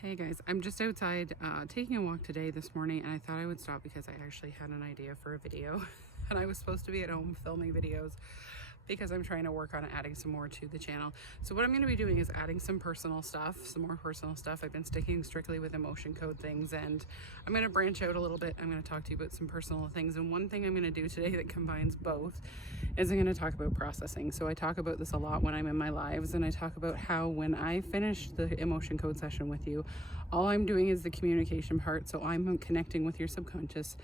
Hey guys, I'm just outside taking a walk today this morning, and I thought I would stop because I actually had an idea for a video and I was supposed to be at home filming videos because I'm trying to work on adding some more to the channel. So what I'm going to be doing is adding some personal stuff, some more personal stuff. I've been sticking strictly with emotion code things, and I'm going to branch out a little bit. I'm going to talk to you about some personal things, and one thing I'm going to do today that combines both is I'm going to talk about processing. So I talk about this a lot when I'm in my lives, and I talk about how when I finish the emotion code session with you, all I'm doing is the communication part. So I'm connecting with your subconscious.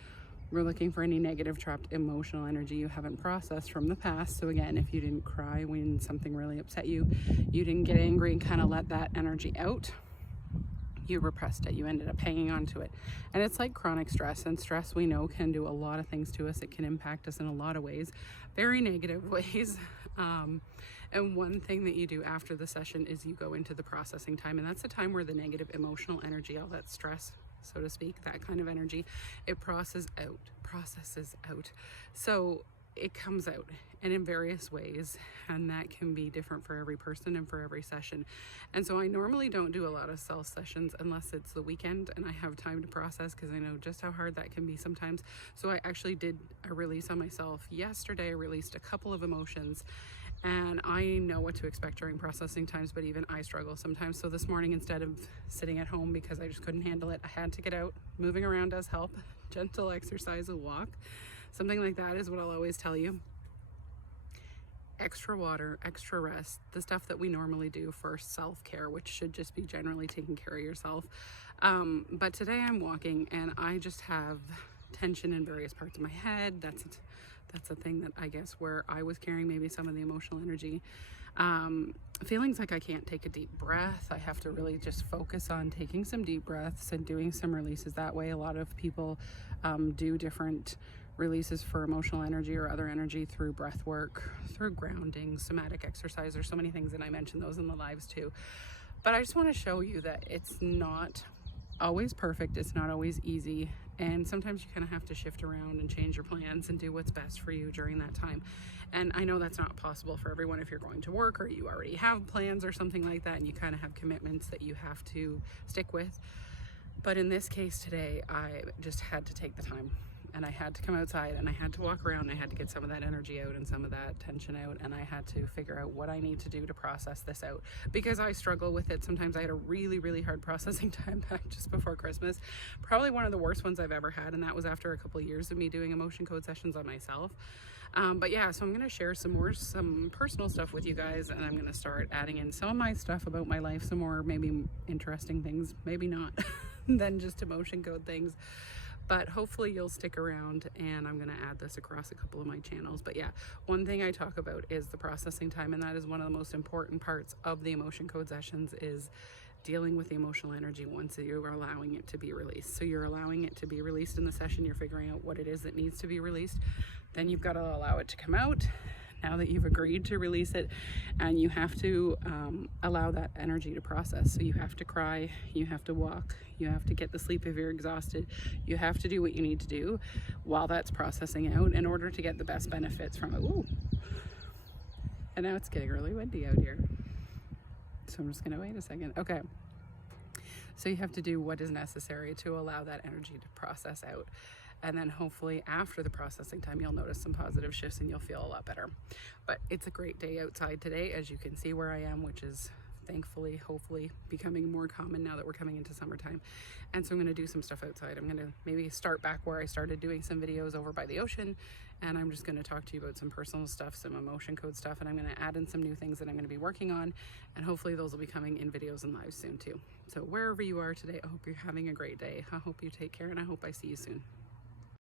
We're looking for any negative trapped emotional energy you haven't processed from the past. So again, if you didn't cry when something really upset you, you didn't get angry and kind of let that energy out, you repressed it, you ended up hanging on to it. And it's like chronic stress, and stress, we know, can do a lot of things to us. It can impact us in a lot of ways, very negative ways. And one thing that you do after the session is you go into the processing time, and that's the time where the negative emotional energy, all that stress, so to speak, that kind of energy, it processes out. So it comes out, and in various ways, and that can be different for every person and for every session. And so I normally don't do a lot of self sessions unless it's the weekend and I have time to process, because I know just how hard that can be sometimes. So I actually did a release on myself yesterday. I released a couple of emotions, and I know what to expect during processing times, but even I struggle sometimes. So this morning, instead of sitting at home because I just couldn't handle it, I had to get out. Moving around does help. Gentle exercise, a walk, something like that is what I'll always tell you. Extra water, extra rest, the stuff that we normally do for self-care, which should just be generally taking care of yourself. But today I'm walking and I just have tension in various parts of my head. That's a thing that I guess where I was carrying maybe some of the emotional energy. Feelings like I can't take a deep breath. I have to really just focus on taking some deep breaths and doing some releases that way. A lot of people do different releases for emotional energy or other energy through breath work, through grounding, somatic exercise. There's so many things, and I mentioned those in the lives too. But I just want to show you that it's not always perfect. It's not always easy. And sometimes you kind of have to shift around and change your plans and do what's best for you during that time. And I know that's not possible for everyone if you're going to work or you already have plans or something like that, and you kind of have commitments that you have to stick with. But in this case today, I just had to take the time, and I had to come outside and I had to walk around. I had to get some of that energy out and some of that tension out, and I had to figure out what I need to do to process this out, because I struggle with it. Sometimes I had a really hard processing time back just before Christmas, probably one of the worst ones I've ever had, and that was after a couple of years of me doing emotion code sessions on myself. But yeah, so I'm going to share some personal stuff with you guys, and I'm going to start adding in some of my stuff about my life, some more maybe interesting things, maybe not than just emotion code things. But hopefully you'll stick around, and I'm going to add this across a couple of my channels. But yeah, one thing I talk about is the processing time, and that is one of the most important parts of the emotion code sessions, is dealing with the emotional energy once you're allowing it to be released. So you're allowing it to be released in the session, you're figuring out what it is that needs to be released. Then you've got to allow it to come out now that you've agreed to release it, and you have to allow that energy to process. So you have to cry, you have to walk, you have to get the sleep if you're exhausted, you have to do what you need to do while that's processing out in order to get the best benefits from it. Ooh. And now it's getting really windy out here, so I'm just gonna wait a second. Okay, so you have to do what is necessary to allow that energy to process out. And then hopefully after the processing time, you'll notice some positive shifts and you'll feel a lot better. But it's a great day outside today, as you can see where I am, which is thankfully, hopefully becoming more common now that we're coming into summertime. And so I'm going to do some stuff outside. I'm going to maybe start back where I started doing some videos over by the ocean, and I'm just going to talk to you about some personal stuff, some emotion code stuff, and I'm going to add in some new things that I'm going to be working on, and hopefully those will be coming in videos and lives soon too. So wherever you are today, I hope you're having a great day. I hope you take care, and I hope I see you soon.